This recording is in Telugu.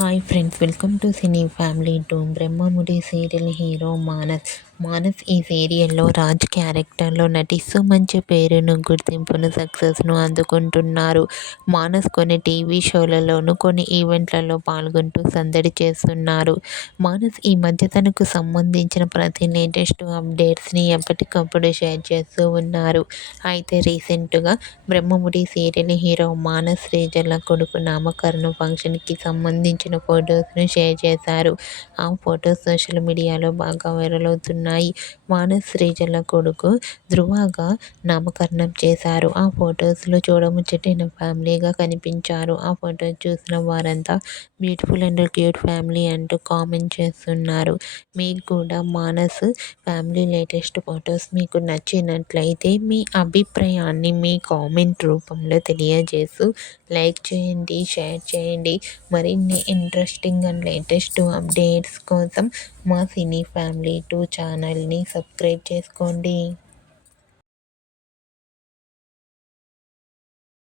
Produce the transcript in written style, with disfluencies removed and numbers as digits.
Hi friends, welcome to cine family two. Brahmamudi serial hero Manas. ఈ సీరియల్లో రాజ్ క్యారెక్టర్లో నటిస్తూ మంచి పేరును, గుర్తింపును, సక్సెస్ను అందుకుంటున్నారు. మానస్ కొన్ని టీవీ షోలలోను, కొన్ని ఈవెంట్లలో పాల్గొంటూ సందడి చేస్తున్నారు. మానస్ ఈ మధ్య తనకు సంబంధించిన ప్రతి లేటెస్ట్ అప్డేట్స్ని ఎప్పటికప్పుడు షేర్ చేస్తూ ఉన్నారు. అయితే రీసెంట్గా బ్రహ్మముడి సీరియల్ హీరో మానస్ శ్రీజల కొడుకు నామకరణం ఫంక్షన్కి సంబంధించిన ఫొటోస్ను షేర్ చేశారు. ఆ ఫొటోస్ సోషల్ మీడియాలో బాగా వైరల్ అవుతున్నాయి. మానస్ శ్రీజల కొడుకు ధృవగా నామకరణం చేశారు. ఆ ఫొటోస్లో చూడముచ్చటైన ఫ్యామిలీగా కనిపించారు. ఆ ఫొటోస్ చూసిన వారంతా బ్యూటిఫుల్ అండ్ క్యూట్ ఫ్యామిలీ అంటూ కామెంట్ చేస్తున్నారు. మీకు కూడా మానస్ ఫ్యామిలీ లేటెస్ట్ ఫొటోస్ మీకు నచ్చినట్లయితే మీ అభిప్రాయాన్ని మీ కామెంట్ రూపంలో తెలియజేస్తూ లైక్ చేయండి, షేర్ చేయండి. మరిన్ని ఇంట్రెస్టింగ్ అండ్ లేటెస్ట్ అప్డేట్స్ కోసం మా సినీ ఫ్యామిలీ 2 ఛానల్ని సబ్స్క్రైబ్ చేసుకోండి.